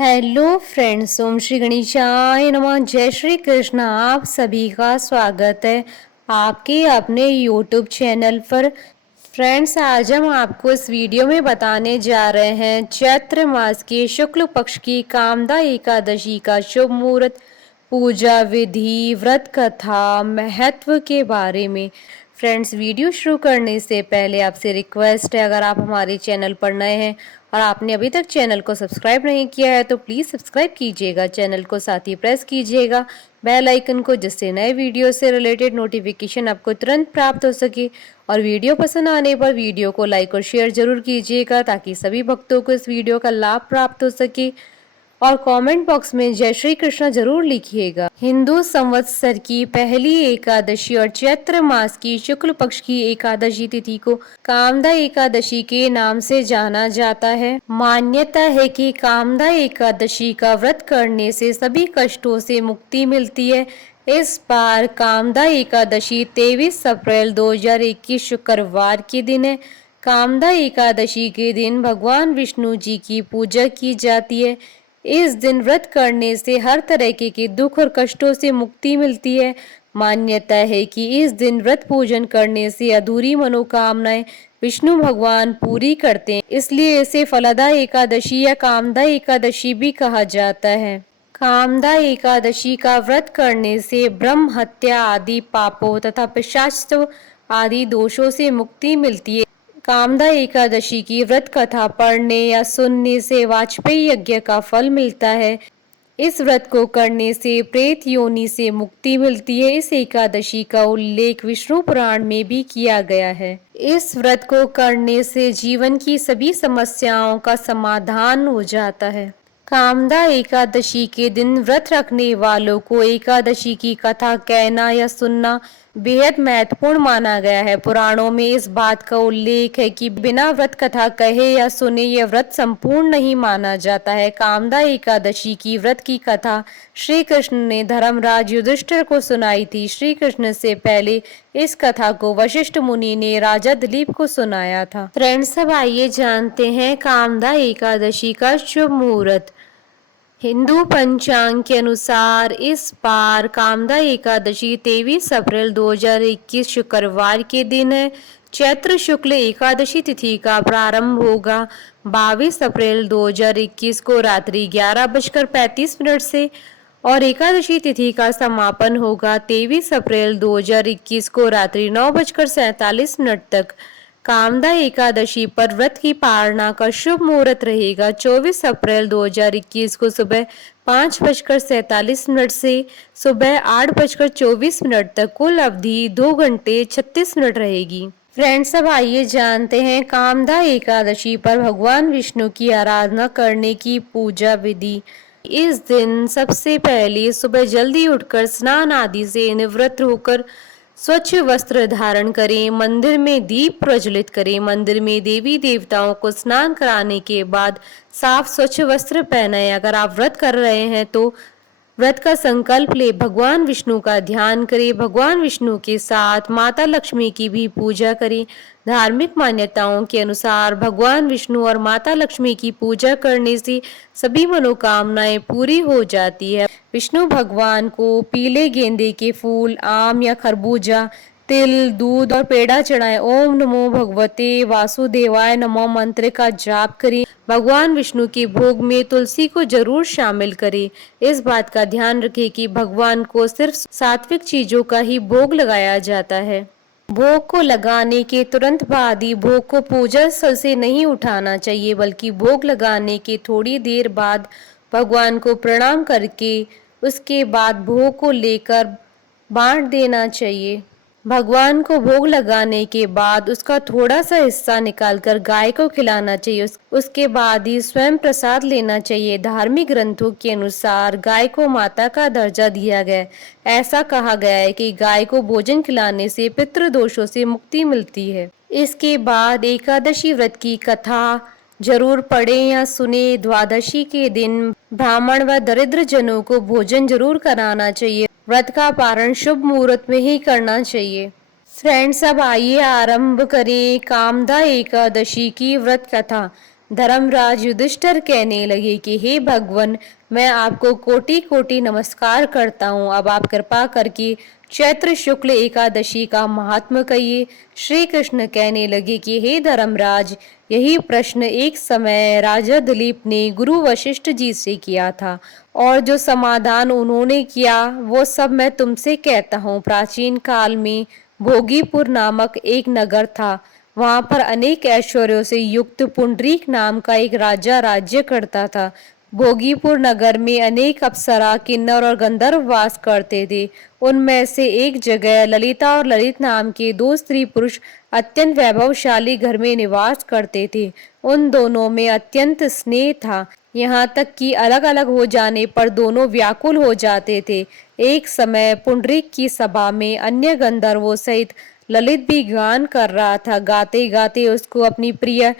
Hello friends, ओम श्री गणेशाय नमः। जय श्री कृष्ण। आप सभी का स्वागत है आपके अपने यूट्यूब चैनल पर। फ्रेंड्स, आज हम आपको इस वीडियो में बताने जा रहे हैं चैत्र मास के शुक्ल पक्ष की कामदा एकादशी का शुभ मुहूर्त, पूजा विधि, व्रत कथा, महत्व के बारे में। फ्रेंड्स, वीडियो शुरू करने से पहले आपसे रिक्वेस्ट है, अगर आप हमारे चैनल पर नए हैं और आपने अभी तक चैनल को सब्सक्राइब नहीं किया है तो प्लीज़ सब्सक्राइब कीजिएगा चैनल को, साथ ही प्रेस कीजिएगा बेल आइकन को, जिससे नए वीडियो से रिलेटेड नोटिफिकेशन आपको तुरंत प्राप्त हो सके। और वीडियो पसंद आने पर वीडियो को लाइक और शेयर जरूर कीजिएगा ताकि सभी भक्तों को इस वीडियो का लाभ प्राप्त हो सके। और कमेंट बॉक्स में जय श्री कृष्ण जरूर लिखिएगा। हिंदू संवत्सर की पहली एकादशी और चैत्र मास की शुक्ल पक्ष की एकादशी तिथि को कामदा एकादशी के नाम से जाना जाता है। मान्यता है कि कामदा एकादशी का व्रत करने से सभी कष्टों से मुक्ति मिलती है। इस बार कामदा एकादशी 23 अप्रैल 2021 शुक्रवार के दिन है। कामदा एकादशी के दिन भगवान विष्णु जी की पूजा की जाती है। इस दिन व्रत करने से हर तरह के दुख और कष्टों से मुक्ति मिलती है। मान्यता है कि इस दिन व्रत पूजन करने से अधूरी मनोकामनाएं विष्णु भगवान पूरी करते हैं, इसलिए इसे फलदा एकादशी या कामदा एकादशी भी कहा जाता है। कामदा एकादशी का व्रत करने से ब्रह्म हत्या आदि पापों तथा पिशाच आदि दोषों से मुक्ति मिलती है। कामदा एकादशी की व्रत कथा पढ़ने या सुनने से वाजपेयी यज्ञ का फल मिलता है। इस व्रत को करने से प्रेत योनि से मुक्ति मिलती है। इस एकादशी का उल्लेख विष्णु पुराण में भी किया गया है। इस व्रत को करने से जीवन की सभी समस्याओं का समाधान हो जाता है। कामदा एकादशी के दिन व्रत रखने वालों को एकादशी की कथा कहना या सुनना बेहद महत्वपूर्ण माना गया है। पुराणों में इस बात का उल्लेख है कि बिना व्रत कथा कहे या सुने यह व्रत संपूर्ण नहीं माना जाता है। कामदा एकादशी की व्रत की कथा श्री कृष्ण ने धर्मराज युधिष्ठिर को सुनाई थी। श्री कृष्ण से पहले इस कथा को वशिष्ठ मुनि ने राजा दिलीप को सुनाया था। फ्रेंड्स, अब आइए जानते हैं कामदा एकादशी का शुभ मुहूर्त। हिंदू पंचांग के अनुसार इस बार कामदा एकादशी 23 अप्रैल 2021 शुक्रवार के दिन है। चैत्र शुक्ल एकादशी तिथि का प्रारंभ होगा 22 अप्रैल 2021 को रात्रि 11:35 से और एकादशी तिथि का समापन होगा 23 अप्रैल 2021 को रात्रि 9:47 तक। कामदा एकादशी पर व्रत की पालना का शुभ मुहूर्त रहेगा 24 अप्रैल 2021 को सुबह 5:47 से सुबह 8:24 तक। कुल अवधि 2 घंटे 36 मिनट रहेगी। फ्रेंड्स, अब आइए जानते हैं कामदा एकादशी पर भगवान विष्णु की आराधना करने की पूजा विधि। इस दिन सबसे पहले सुबह जल्दी उठकर स्नान आदि से निवृत्त होकर स्वच्छ वस्त्र धारण करें, मंदिर में दीप प्रज्वलित करें। मंदिर में देवी देवताओं को स्नान कराने के बाद साफ स्वच्छ वस्त्र पहनाएं। अगर आप व्रत कर रहे हैं तो व्रत का संकल्प ले, भगवान विष्णु का ध्यान करें। भगवान विष्णु के साथ माता लक्ष्मी की भी पूजा करें। धार्मिक मान्यताओं के अनुसार भगवान विष्णु और माता लक्ष्मी की पूजा करने से सभी मनोकामनाएं पूरी हो जाती है। विष्णु भगवान को पीले गेंदे के फूल, आम या खरबूजा, तिल, दूध और पेड़ा चढ़ाएं। ओम नमो भगवते वासुदेवाय नमो मंत्र का जाप करें। भगवान विष्णु के भोग में तुलसी को जरूर शामिल करें। इस बात का ध्यान रखें कि भगवान को सिर्फ सात्विक चीजों का ही भोग लगाया जाता है। भोग को लगाने के तुरंत बाद ही भोग को पूजा स्थल से नहीं उठाना चाहिए, बल्कि भोग लगाने के थोड़ी देर बाद भगवान को प्रणाम करके उसके बाद भोग को लेकर बांट देना चाहिए। भगवान को भोग लगाने के बाद उसका थोड़ा सा हिस्सा निकालकर गाय को खिलाना चाहिए। उसके बाद ही स्वयं प्रसाद लेना चाहिए। धार्मिक ग्रंथों के अनुसार गाय को माता का दर्जा दिया गया है। ऐसा कहा गया है कि गाय को भोजन खिलाने से पितृदोषों से मुक्ति मिलती है। इसके बाद एकादशी व्रत की कथा जरूर पढ़ें या सुने। द्वादशी के दिन ब्राह्मण व दरिद्र जनों को भोजन जरूर कराना चाहिए। व्रत का पारण शुभ मुहूर्त में ही करना चाहिए। फ्रेंड्स, अब आइए आरंभ करें कामदा एकादशी की व्रत कथा। धर्मराज युधिष्ठिर कहने लगे कि हे भगवान, मैं आपको कोटि कोटि नमस्कार करता हूँ। अब आप कृपा करके चैत्र शुक्ल एकादशी का महात्म कहिए। श्री कृष्ण कहने लगे कि हे धर्मराज, यही प्रश्न एक समय राजा दिलीप ने गुरु वशिष्ठ जी से किया था, और जो समाधान उन्होंने किया वो सब मैं तुमसे कहता हूँ। प्राचीन काल में भोगीपुर नामक एक नगर था। वहां पर अनेक ऐश्वर्यों से युक्त पुंडरीक नाम का एक राजा राज्य करता था। भोगीपुर नगर में अनेक अप्सरा, किन्नर और गंधर्व वास करते थे। उनमें से एक जगह ललिता और ललित नाम के दो स्त्री पुरुष अत्यंत वैभवशाली घर में निवास करते थे। उन दोनों में अत्यंत स्नेह था, यहाँ तक कि अलग अलग हो जाने पर दोनों व्याकुल हो जाते थे। एक समय पुंडरीक की सभा में अन्य गंधर्वों सहित ललित भी गान कर रहा था। गाते गाते उसको अपनी प्रिय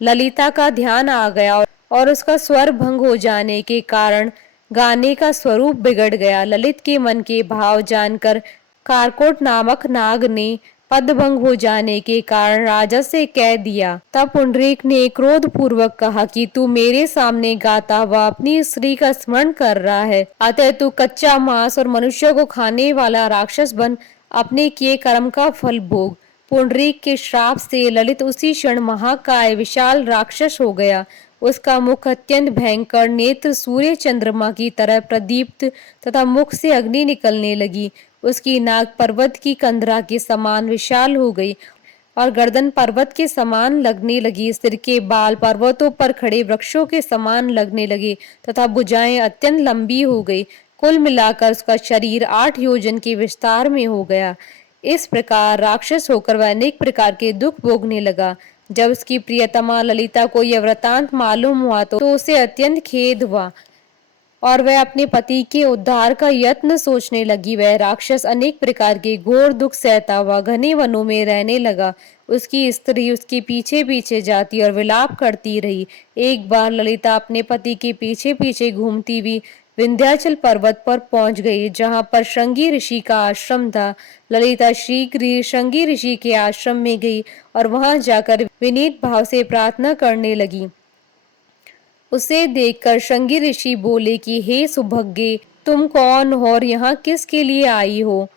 ललिता का ध्यान आ गया और उसका स्वर भंग हो जाने के कारण गाने का स्वरूप बिगड़ गया। ललित के मन के भाव जानकर कारकोट नामक नाग ने पदभंग हो जाने के कारण राजा से कह दिया। तब पुंडरीक ने क्रोध पूर्वक कहा कि तू मेरे सामने गाता हुआ अपनी स्त्री का स्मरण कर रहा है, अतः तू कच्चा मांस और मनुष्य को खाने वाला राक्षस बन अपने किए कर्म का फल भोग। पुंडरीक के श्राप से ललित उसी क्षण महाकाय विशाल राक्षस हो गया। उसका मुख अत्यंत भयंकर, नेत्र सूर्य चंद्रमा की तरह प्रदीप्त तथा मुख से अग्नि निकलने लगी। उसकी नाक पर्वत की कंदरा के समान विशाल हो गई और गर्दन पर्वत के समान लगने लगी। सिर के बाल पर्वतों पर खड़े वृक्षों के समान लगने लगे तथा भुजाएं अत्यंत लंबी हो गई। कुल मिलाकर उसका शरीर 8 योजन के विस्तार में हो गया। इस प्रकार राक्षस होकर वह अनेक प्रकार के दुख भोगने लगा। जब उसकी प्रियतमा ललिता को यह वृतांत मालूम हुआ तो उसे अत्यंत खेद हुआ और वह अपने पति के उद्धार का यत्न सोचने लगी। वह राक्षस अनेक प्रकार के घोर दुख सहता हुआ घने वनों में रहने लगा। उसकी स्त्री उसके पीछे पीछे जाती और विलाप करती रही। एक बार ललिता अपने पति के पीछे पीछे घूमती हुई विंध्याचल पर्वत पर पहुंच गई, जहां पर श्रृंगी ऋषि का आश्रम था। ललिता शीघ्र श्रृंगी ऋषि के आश्रम में गई और वहां जाकर विनीत भाव से प्रार्थना करने लगी। उसे देखकर श्रृंगी ऋषि बोले कि हे सुभगे, तुम कौन हो और यहाँ किसके लिए आई हो?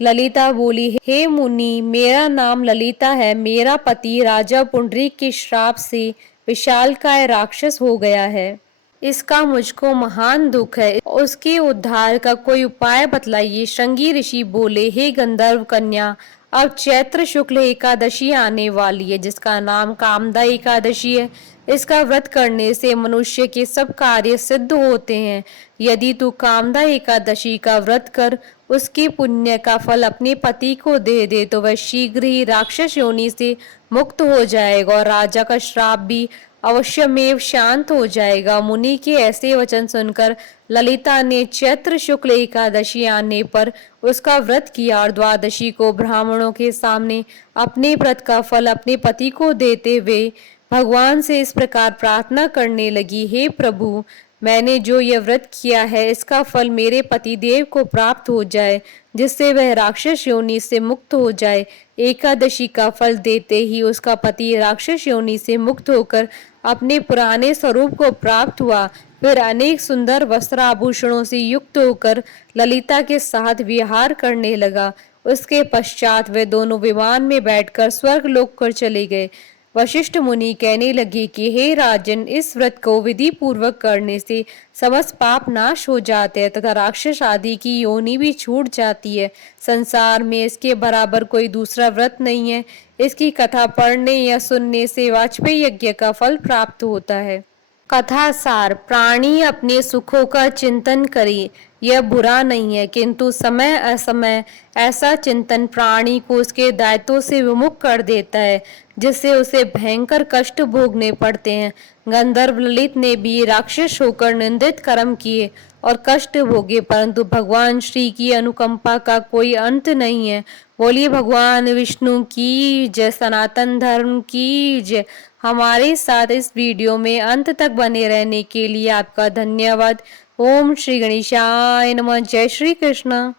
ललिता बोली, हे मुनि, मेरा नाम ललिता है। मेरा पति राजा पुंडरीक के श्राप से विशालकाय राक्षस हो गया है। इसका मुझको महान दुख है। उसके उद्धार का कोई उपाय बतलाइए। श्रृंगी ऋषि बोले, हे गंधर्व कन्या, अब चैत्र शुक्ल एकादशी आने वाली है, जिसका नाम कामदा एकादशी है। इसका व्रत करने से मनुष्य के सब कार्य सिद्ध होते हैं। यदि तू कामदा एकादशी का व्रत कर उसके पुण्य का फल अपने पति को दे दे तो वह शीघ्र ही राक्षस योनि से मुक्त हो जाएगा और राजा का श्राप भी अवश्यमेव शांत हो जाएगा। मुनि के ऐसे वचन सुनकर ललिता ने चैत्र शुक्ल एकादशी आने पर उसका व्रत किया और द्वादशी को ब्राह्मणों के सामने अपने व्रत का फल अपने पति को देते हुए भगवान से इस प्रकार प्रार्थना करने लगी, हे प्रभु, मैंने जो यह व्रत किया है इसका फल मेरे पति देव को प्राप्त हो जाए, जिससे वह राक्षस योनि से मुक्त हो जाए। एकादशी का फल देते ही उसका पति राक्षस योनि से मुक्त होकर अपने पुराने स्वरूप को प्राप्त हुआ। फिर अनेक सुंदर वस्त्र आभूषणों से युक्त होकर ललिता के साथ विहार करने लगा। उसके पश्चात वे दोनों विमान में बैठकर स्वर्ग लोक कर चले गए। वशिष्ठ मुनि कहने लगे कि हे राजन, इस व्रत को विधि पूर्वक करने से समस्त पाप नाश हो जाते हैं तथा राक्षस आदि की योनि भी छूट जाती है। संसार में इसके बराबर कोई दूसरा व्रत नहीं है। इसकी कथा पढ़ने या सुनने से वाजपेयी यज्ञ का फल प्राप्त होता है। कथा सार, प्राणी अपने सुखों का चिंतन करे, यह बुरा नहीं है, किंतु समय असमय ऐसा चिंतन प्राणी को उसके दायित्वों से विमुख कर देता है, जिससे उसे भयंकर कष्ट भोगने पड़ते हैं। गंधर्व ललित ने भी राक्षस होकर निंदित कर्म किए और कष्ट भोगे, परंतु भगवान श्री की अनुकंपा का कोई अंत नहीं है। बोलिए भगवान विष्णु की जय, सनातन धर्म की जय। हमारे साथ इस वीडियो में अंत तक बने रहने के लिए आपका धन्यवाद। ओम श्री गणेशाय नमः। जय श्री कृष्ण।